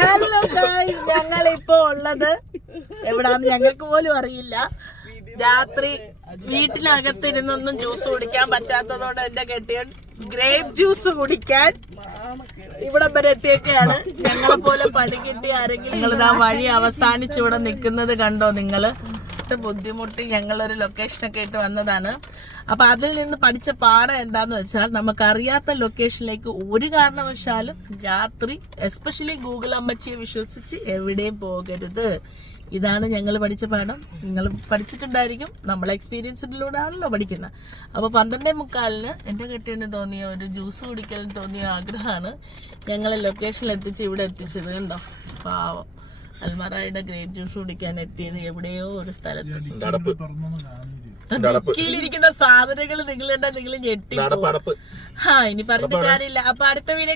Hello guys, ഞങ്ങളിപ്പോ ഉള്ളത് എവിടാന്ന് ഞങ്ങൾക്ക് പോലും അറിയില്ല. രാത്രി വീട്ടിനകത്തിരുന്നൊന്നും ജ്യൂസ് കുടിക്കാൻ പറ്റാത്തതോടെ എന്റെ കെട്ടിയൻ ഗ്രേപ്പ് ജ്യൂസ് കുടിക്കാൻ ഇവിടെ വരെ എത്തിയൊക്കെയാണ്. ഞങ്ങളെ പോലെ പണി കിട്ടി ആരെങ്കിലും നിങ്ങളിതാ വഴി അവസാനിച്ച് ഇവിടെ നിൽക്കുന്നത് കണ്ടോ നിങ്ങള്? ബുദ്ധിമുട്ടി ഞങ്ങളൊരു ലൊക്കേഷനൊക്കെ ഇട്ട് വന്നതാണ്. അപ്പൊ അതിൽ നിന്ന് പഠിച്ച പാഠം എന്താന്ന് വെച്ചാൽ, നമുക്കറിയാത്ത ലൊക്കേഷനിലേക്ക് ഒരു കാരണവശാലും രാത്രി എസ്പെഷ്യലി ഗൂഗിൾ അമ്മച്ചിയെ വിശ്വസിച്ച് എവിടെയും പോകരുത്. ഇതാണ് ഞങ്ങൾ പഠിച്ച പാഠം. നിങ്ങൾ പഠിച്ചിട്ടുണ്ടായിരിക്കും, നമ്മളെ എക്സ്പീരിയൻസിലൂടെ ആണല്ലോ പഠിക്കുന്നത്. അപ്പോൾ 12:45 എൻ്റെ കെട്ടിയന് തോന്നിയ ഒരു ജ്യൂസ് കുടിക്കലിന് തോന്നിയ ആഗ്രഹമാണ് ഞങ്ങളെ ലൊക്കേഷനിൽ എത്തിച്ച് ഇവിടെ എത്തിച്ചത്. കണ്ടോ പാവം, അൽമറായുടെ ഗ്രേപ്പ് ജ്യൂസ് കുടിക്കാൻ എത്തിയത് എവിടെയോ ഒരു സ്ഥലത്ത്. ിരിക്കുന്ന സാധനങ്ങൾ നിങ്ങൾ ഞെട്ടി. ഇനി പറഞ്ഞിട്ട് കാര്യമില്ല. അപ്പൊ അടുത്ത വീഡിയോ